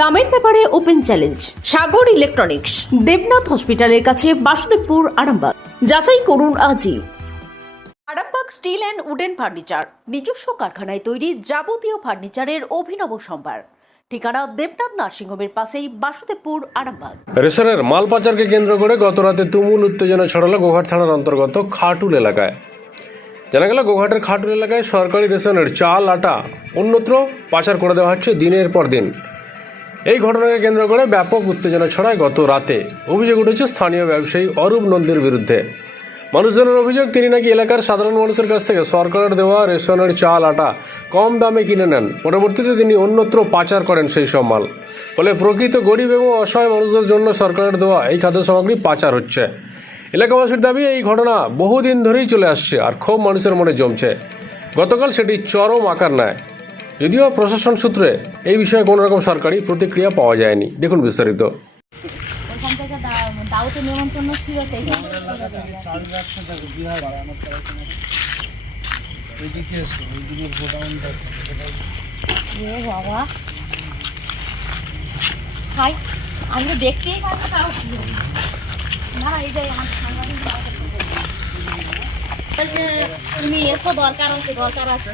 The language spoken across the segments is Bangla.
দামের ব্যাপারে open challenge Sagar electronics Debnath হসপিটালের কাছে বাসুদেবপুর আরামবাগ। যাচাই করুন আজই। Arambagh steel and wooden furniture নিজস্ব কারখানায় তৈরি যাবতীয় ফার্নিচারের অভিনব সম্ভার। ঠিকানা দেবনাথ নার্সিংহোমের পাশেই বাসুদেবপুর আরামবাগ। রেশনের মাল পাচারকে কেন্দ্র করে গতরাতে তুমুল উত্তেজনা ছড়ালো গোঘাট থানার অন্তর্গত খাটুল এলাকায়। জানা গেল গোঘাটের খাটুল এলাকায় সরকারি রেশনের চাল আটা অন্যত্র পাচার করে দেওয়া হচ্ছে দিনের পর দিন। এই ঘটনাকে কেন্দ্র করে ব্যাপক উত্তেজনা ছড়ায় গত রাতে। অভিযোগ উঠেছে স্থানীয় ব্যবসায়ী অরূপ নন্দীর বিরুদ্ধে। মানুষজনের অভিযোগ, তিনি নাকি এলাকার সাধারণ মানুষের কাছ থেকে সরকারের দেওয়া রেশনের চাল, আটা কম দামে কিনে নেন। পরবর্তীতে তিনি অন্যত্র পাচার করেন সেই সব মাল। ফলে প্রকৃত গরিব এবং অসহায় মানুষদের জন্য সরকারের দেওয়া এই খাদ্য সামগ্রী পাচার হচ্ছে। এলাকাবাসীর দাবি, এই ঘটনা বহুদিন ধরেই চলে আসছে আর ক্ষোভ মানুষের মনে জমছে। গতকাল সেটি চরম আকার নেয়। যদিও প্রশাসন সূত্রে এই বিষয়ে কোনো রকম সরকারি প্রতিক্রিয়া পাওয়া যায়নি। দেখুন বিস্তারিত। আমি দেখতেই তুমি এসো, দরকার আছে দরকার আছে।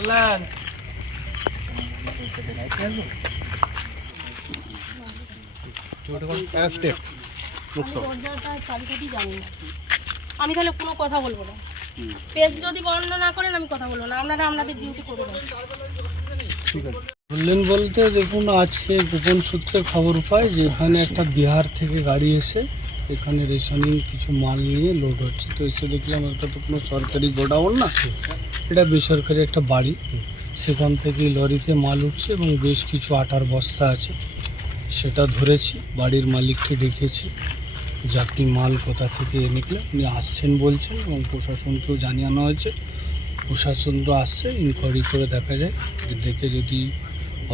বললেন আমি তাহলে কোনো কথা বলব না। পেজ যদি বন্ধ না করেন আমি কথা বলব না। আপনারা আপনাদের ডিউটি করবেন বললেন বলতে দেখুন আজকে গোপন সূত্রে খবর পাই যে এখানে একটা বিহার থেকে গাড়ি এসে এখানে রেশনিং কিছু মাল নিয়ে লোড হচ্ছে। তো এসে দেখলাম এটা তো কোনো সরকারি গোডাউন না। এটা বেসরকারি একটা বাড়ি। সেখান থেকে লরিতে মাল উঠছে এবং বেশ কিছু আটার বস্তা আছে। সেটা ধরেছি বাড়ির মালিককে ডেকেছি যে আপনি মাল কোথা থেকে নিকলেন উনি আসছেন বলছেন এবং প্রশাসনকেও জানানো হয়েছে। প্রশাসন তো আসছে ইনকোয়ারি করে দেখা যায় দেখে যদি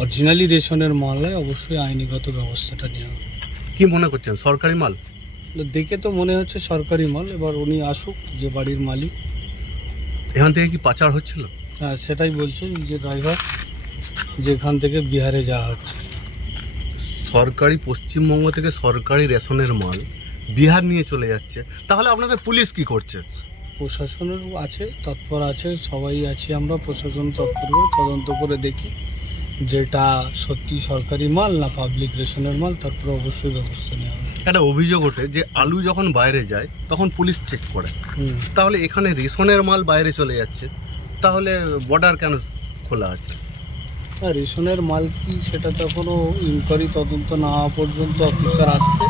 অরিজিনালি রেশনের মাল হয় অবশ্যই আইনিগত ব্যবস্থাটা নেওয়া হবে। কি মনে করছেন? সরকারি মাল? দেখে তো মনে হচ্ছে সরকারি মাল। এবার উনি আসুক যে বাড়ির মালিক এখান থেকে কি পাচার হচ্ছিল? হ্যাঁ সেটাই বলছেন যে ড্রাইভার যেখান থেকে বিহারে যাওয়া হচ্ছে। সরকারি পশ্চিমবঙ্গ থেকে সরকারি রেশনের মাল বিহার নিয়ে চলে যাচ্ছে। তাহলে আপনাদের পুলিশ কি করছে? প্রশাসনের আছে তৎপর আছে সবাই আছি আমরা প্রশাসন তৎপর তদন্ত করে দেখি যেটা সত্যি সরকারি মাল না পাবলিক রেশনের মাল তারপর অবশ্যই ব্যবস্থা নেওয়া হবে। একটা অভিযোগ ওঠে যে আলু যখন বাইরে যায় তখন পুলিশ চেক করে। তাহলে এখানে রেশনের মাল বাইরে চলে যাচ্ছে। তাহলে বর্ডার কেন খোলা আছে? রেশনের মাল কি সেটা তো এখনও ইনকোয়ারি তদন্ত না হওয়া পর্যন্ত অফিসার আসছে।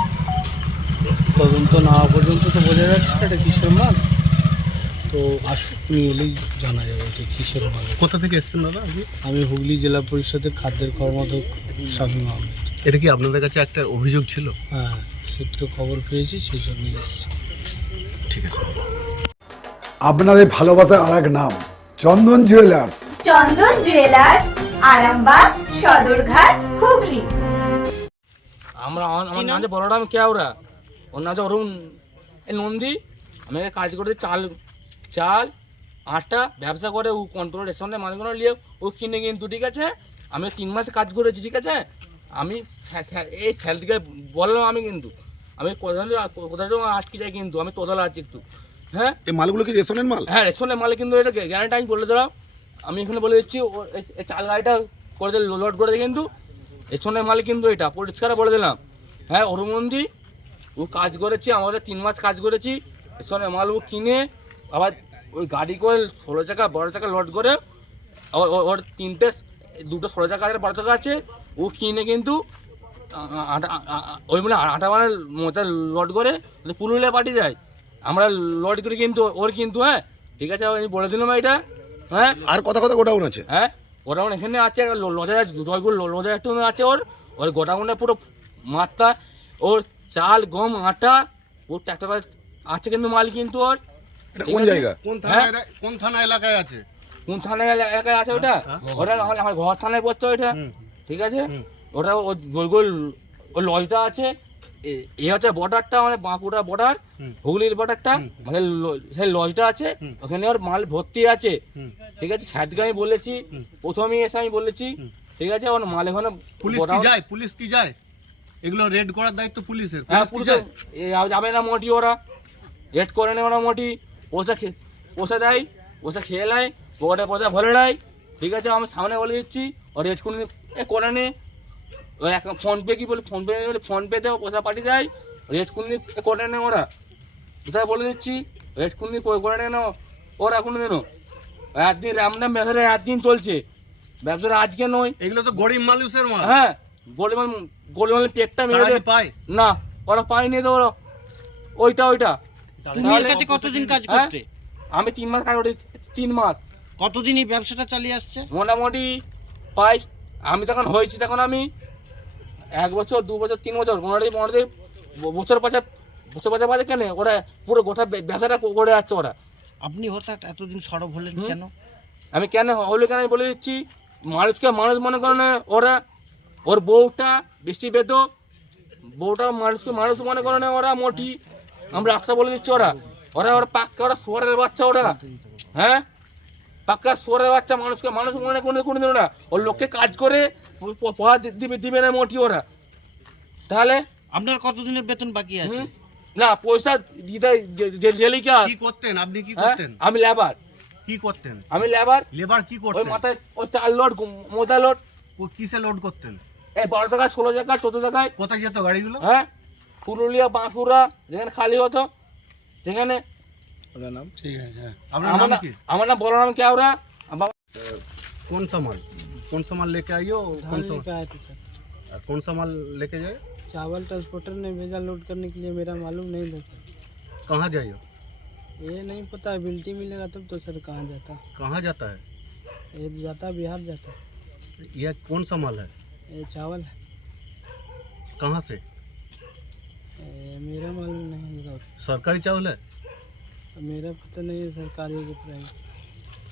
তদন্ত না হওয়া পর্যন্ত তো বোঝা যাচ্ছে না এটা কিসের মাল। তো আসুক এলেই জানা যাবে এটা কিসের মাল। কোথা থেকে এসছেন দাদা? আমি হুগলি জেলা পরিষদের খাদ্যের কর্মাধ্যক্ষ শামীম আহমেদ এটা কি আপনাদের কাছে একটা অভিযোগ ছিল? হ্যাঁ। সূত্রে খবর পেয়েছি সেই জন্যই এসেছি। ঠিক আছে। আপনাদের ভালোবাসার আর এক নাম চন্দন জুয়েলার্স চন্দন জুয়েলার্স আরামবাগ সদরঘাট হুগলি। আমরা আমার নাম হচ্ছে বলরাম কেওরা ওর নাম হচ্ছে অরুণ এই নন্দী। আমি কাজ করতে চাল চাল আটা ব্যবসা করে ও কন্ট্রোল রেশনের মালগুলো নিয়ে ও কিনে কিন্তু ঠিক আছে? আমি তিন মাস কাজ করেছি ঠিক আছে? আমি এই ছেল থেকে বললাম আমি কিন্তু। আমি কোথাও কোথাও আটকে যাই কিন্তু আমি তোদলা আছি একটু? হ্যাঁ? এই মালগুলো কি রেশনের মাল? হ্যাঁ রেশনের মালে কিন্তু এটা গ্যারান্টি আমি বলে দিলাম। আমি এখানে বলে দিচ্ছি চাল গাড়িটা করে দিলে লোড করে দেয় কিন্তু। রেশনের মাল কিন্তু এটা পরিষ্কার বলে দিলাম। হ্যাঁ অরুমন্দি ও কাজ করেছি আমাদের তিন মাস কাজ করেছি। রেশনের মাল ও কিনে আবার ওই গাড়ি করে ষোলো চাকা বড় চাকা লোড করে আবার ও- ওর তিনটে দুটো ষোলো চাকা আছে বড় চাকা আছে ও কিনে কিন্তু আটা আ- আ- ওই মানে আটা মানে লোড করে পুরুলিয়া পাঠিয়ে যায় আমরা লোড করি কিন্তু ওর কিন্তু হ্যাঁ? ঠিক আছে আমি বলে দিলাম এটা হ্যাঁ? আর কথা কথা গোডাউন আছে? হ্যাঁ? গোডাউন এখানে আছে লজা জয়গুল লজা একটু আছে ওর। ওর গোডাউনে পুরো মাত্রা ওর চাল গম আটা ওর ট্রাক্টর আছে কিন্তু মাল কিন্তু ওর। কোন জায়গা? কোন হ্যাঁ? কোন থানা এলাকায় আছে? কোন থানায় এলা- এলাকায় আছে ওটা? ওটা আমার আমার ঘর থানায় পড়ছে ওইটা। ঠিক আছে? ওটা ও গোল গোল ওই লজটা আছে এ- হচ্ছে বর্ডারটা মানে বাঁকুড়া বর্ডার হুগলির বর্ডারটা মানে সেই লজটা আছে ওখানে ওর মাল ভর্তি আছে। ঠিক আছে সাতকে আমি বলেছি। প্রথমেই এসে আমি বলেছি ঠিক আছে ওর মাল এখানে পুলিশ কি যায়? পুলিশ কি যায়? এগুলো রেড করার দায়িত্ব পুলিশের। হ্যাঁ পুলিশ যাবে না মোটি ওরা। রেড করে নেয় ওরা মোটি পয়সা খে- দেয় পয়সা খেয়ে নেয় পকেটে পয়সা ভরে নেয়। ঠিক আছে আমি সামনে বলে দিচ্ছি ও রেড করে নে- এ করে নে। ওই এক ফোনপে কি বলে? ফোনপে বলে ফোনপে দেও পয়সা পাঠিয়ে দেয়। রেড কুন্দি করে ওরা। কোথায় বলে দিচ্ছি? রেড কুন্দি করে নে না ওরা কোনো দিনও একদিন রামনাম ব্যবসাটা একদিন চলছে। ব্যবসাটা আজকে নয়। এগুলো তো গরিব মানুষের মাল। হ্যাঁ গোলমাল গোলমাল পেটটা মেরে পায়? না ওরা পায়নি তো ওরা। ওইটা ওইটা। তুমি এর কাছে কতদিন কাজ হ্যাঁ? করতে? আমি তিন মাস কাজ করি তিন মাস। কতদিন এই ব্যবসাটা চালিয়ে আসছে? মোটামুটি পাই। আমি তখন হয়েছি তখন আমি এক বছর দু বছর তিন বছর মোটামুটি ব- বছর পাঁচা বছর পাঁচা পাঁচা কেন? ওরা পুরো গোটা বে- ব্যবসাটা করে যাচ্ছে ওরা। আপনি হঠাৎ এতদিন সরব হলেন কেন? আমি কেন? হলো কেন আমি বলে দিচ্ছি মানুষকে মানুষ মনে করে না ওরা। ওর বউটা বেশি বেদ বউটা মানুষকে মানুষ মনে করে না ওরা মোটি। আমরা রাস্তা বলে দিচ্ছি ওরা। ওরা ওরা পাক্কা ওরা সোয়ারের বাচ্চা ওরা। হ্যাঁ? পাক্কা সোয়ারের বাচ্চা মানুষকে মানুষ মনে করে কোনো দিন ওরা। ওর লোককে কাজ করে দিবে না মোটি ওরা। তাহলে? আপনার কতদিনের বেতন বাকি আছে? না পয়সা দিতে ডেলি কি করতেন? আপনি কি হ্যাঁ? করতেন? আমি লেবার কি করতেন? আমি লেবার লেবার কি করতেন? মাথায় ও চার লোড মোদা লোড ও কিসে লোড করতেন? এই বারো জায়গায় ষোলো জায়গায় চোদ্দ জায়গায় কোথায় যেত গাড়িগুলো? হ্যাঁ? পুরুলিয়া বাঁকুড়া যেখানে খালি হতো। সেখানে আপনার নাম? ঠিক আছে হ্যাঁ। আমার নাম বলরাম কেওড়া কোন সময়? कौन सा माल लेके आइए और कौन सा? आए थे सर। कौन सा माल लेके जाए? चावल ट्रांसपोर्टर ने भेजा लोड करने के लिए मेरा मालूम नहीं था सर। कहाँ जाइए ये नहीं पता बिल्टी मिलेगा तब तो सर कहाँ जाता। कहाँ जाता है? ये जाता बिहार जाता। यह कौन सा माल है? ये चावल है। कहाँ से? मेरा मालूम नहीं सरकारी चावल है? मेरा पता नहीं है सरकारी के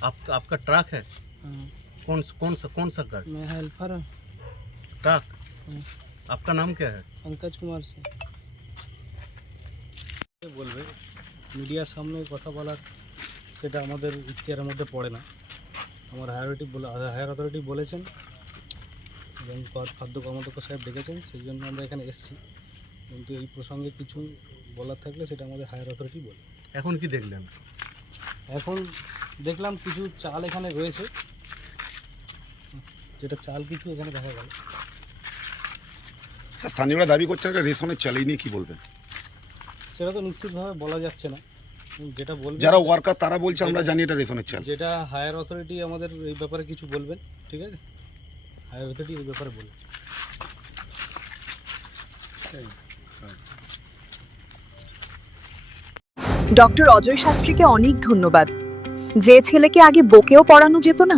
आप आपका ट्रक है? हाँ। कौन कौन सा कौन सा गाड़ी मैं हेल्पर हूँ ट्रक हम्म। आपका नाम क्या है पंकज कुमार सिंह বলবে মিডিয়ার সামনে কথা বলার সেটা আমাদের ইতিহারের মধ্যে পড়ে না আমার হায়ার অথরিটি বলে হায়ার অথরিটি বলেছেন এবং খাদ- খাদ্য কর্মদক্ষ সাহেব ডেকেছেন সেই জন্য আমরা এখানে এসেছি কিন্তু এই প্রসঙ্গে কিছু বলার থাকলে সেটা আমাদের হায়ার অথরিটি বলে এখন কি দেখলেন এখন দেখলাম কিছু চাল এখানে রয়েছে যেটা চাল কিছু এখানে দেখা গেল। স্থানীয়রা দাবি করছেন এটা রেশনের চালেই নিয়ে কি বলবেন? সেটা তো নিশ্চিতভাবে বলা যাচ্ছে না। যেটা বলবে যারা ওয়ার্কার তারা বলছে আমরা জানি এটা রেশনের চাল। যেটা হায়ার অথরিটি আমাদের এই ব্যাপারে কিছু বলবেন ঠিক আছে? হায়ার অথরিটি এই ব্যাপারে বলবে ডক্টর অজয় শাস্ত্রীকে অনেক ধন্যবাদ। যে ছেলেকে আগে বকেও পড়ানো যেত না